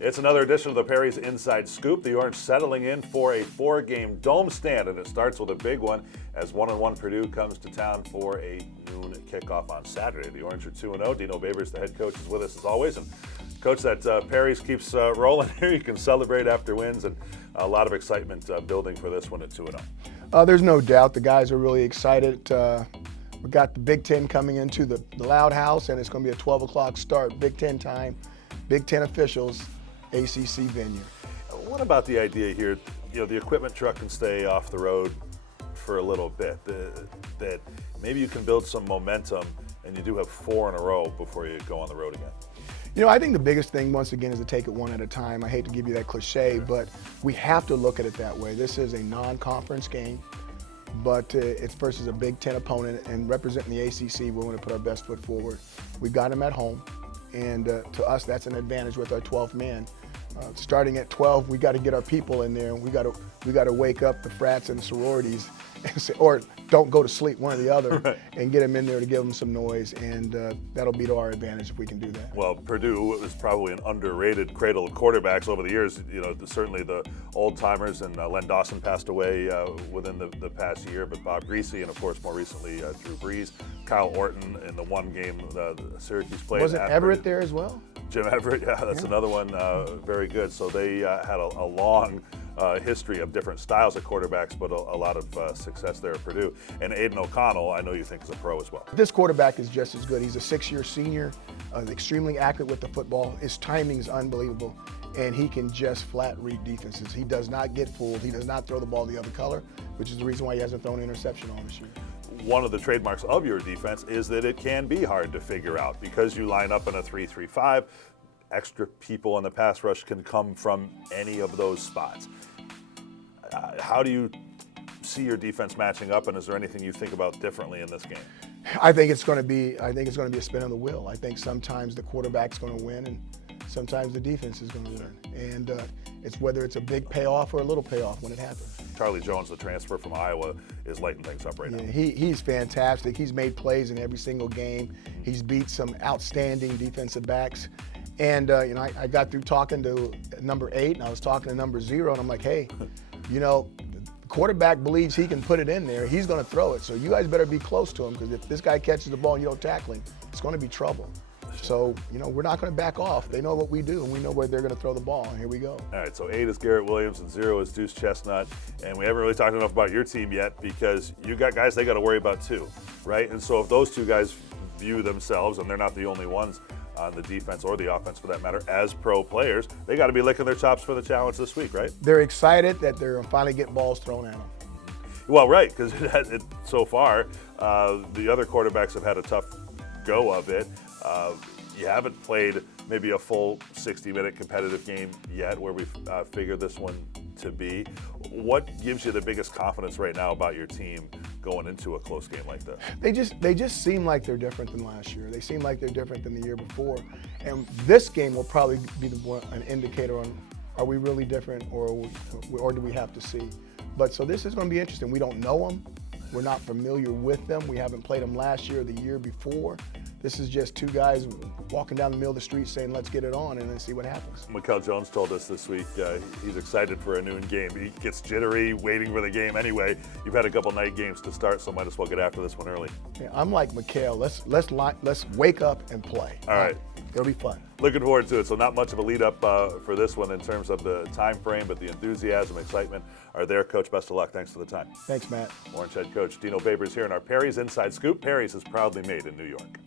It's another edition of the Perry's Inside Scoop. The Orange settling in for a 4-game dome stand, and it starts with a big one as 1-1 Purdue comes to town for a noon kickoff on Saturday. The Orange are 2-0. Dino Babers, the head coach, is with us as always. And Coach, that Perry's keeps rolling here. You can celebrate after wins, and a lot of excitement building for this one at 2-0. There's no doubt the guys are really excited. We got the Big Ten coming into the Loud House, and it's going to be a 12 o'clock start, Big Ten time, Big Ten officials, ACC venue. What about the idea here, the equipment truck can stay off the road for a little bit, that maybe you can build some momentum and you do have 4 in a row before you go on the road again? I think the biggest thing, once again, is to take it one at a time. I hate to give you that cliche, but we have to look at it that way. This is a non-conference game, but it's versus a Big Ten opponent, and representing the ACC, we're going to put our best foot forward. We've got them at home, and to us, that's an advantage with our 12th man. Starting at 12, we got to get our people in there, and we got to wake up the frats and the sororities, and say, or don't go to sleep, one or the other, right, and get them in there to give them some noise, and that'll be to our advantage if we can do that. Well, Purdue is probably an underrated cradle of quarterbacks over the years. Certainly the old timers, and Len Dawson passed away within the past year, but Bob Greasy, and of course more recently Drew Brees, Kyle Orton in the one game the Syracuse played. Wasn't Everett there as well? Jim Everett, yeah, that's another one, very good. So they had a long history of different styles of quarterbacks, but a lot of success there at Purdue. And Aiden O'Connell, I know you think is a pro as well. This quarterback is just as good. He's a 6-year senior, extremely accurate with the football. His timing is unbelievable, and he can just flat read defenses. He does not get fooled. He does not throw the ball the other color, which is the reason why he hasn't thrown an interception all this year. One of the trademarks of your defense is that it can be hard to figure out because you line up in a 3-3-5. Extra people in the pass rush can come from any of those spots. How do you see your defense matching up, and is there anything you think about differently in this game? I think it's going to be a spin on the wheel. I think sometimes the quarterback's going to win, and sometimes the defense is going to win. And it's whether it's a big payoff or a little payoff when it happens. Charlie Jones, the transfer from Iowa, is lighting things up right now. He's fantastic. He's made plays in every single game. He's beat some outstanding defensive backs. And I got through talking to number 8, and I was talking to number 0, and I'm like, hey, the quarterback believes he can put it in there. He's going to throw it. So you guys better be close to him, because if this guy catches the ball and you don't tackle him, it's going to be trouble. So, we're not going to back off. They know what we do, and we know where they're going to throw the ball, and here we go. All right, so 8 is Garrett Williams, and 0 is Deuce Chestnut. And we haven't really talked enough about your team yet, because you got guys they got to worry about too, right? And so if those two guys view themselves, and they're not the only ones on the defense or the offense for that matter, as pro players, they got to be licking their chops for the challenge this week, right? They're excited that they're finally getting balls thrown at them. Well, right, because so far, the other quarterbacks have had a tough go of it. You haven't played maybe a full 60-minute competitive game yet where we've figured this one to be. What gives you the biggest confidence right now about your team going into a close game like this? They just seem like they're different than last year. They seem like they're different than the year before. And this game will probably be an indicator on, are we really different, or do we have to see? But so this is going to be interesting. We don't know them. We're not familiar with them. We haven't played them last year or the year before. This is just 2 guys walking down the middle of the street saying, let's get it on, and then see what happens. Mikel Jones told us this week he's excited for a noon game. He gets jittery waiting for the game anyway. You've had a couple night games to start, so might as well get after this one early. Yeah, I'm like Mikel. Let's wake up and play. All right. It'll be fun. Looking forward to it. So not much of a lead up for this one in terms of the time frame, but the enthusiasm, excitement are there. Coach, best of luck. Thanks for the time. Thanks, Matt. Orange head coach Dino Babers here in our Perry's Inside Scoop. Perry's is proudly made in New York.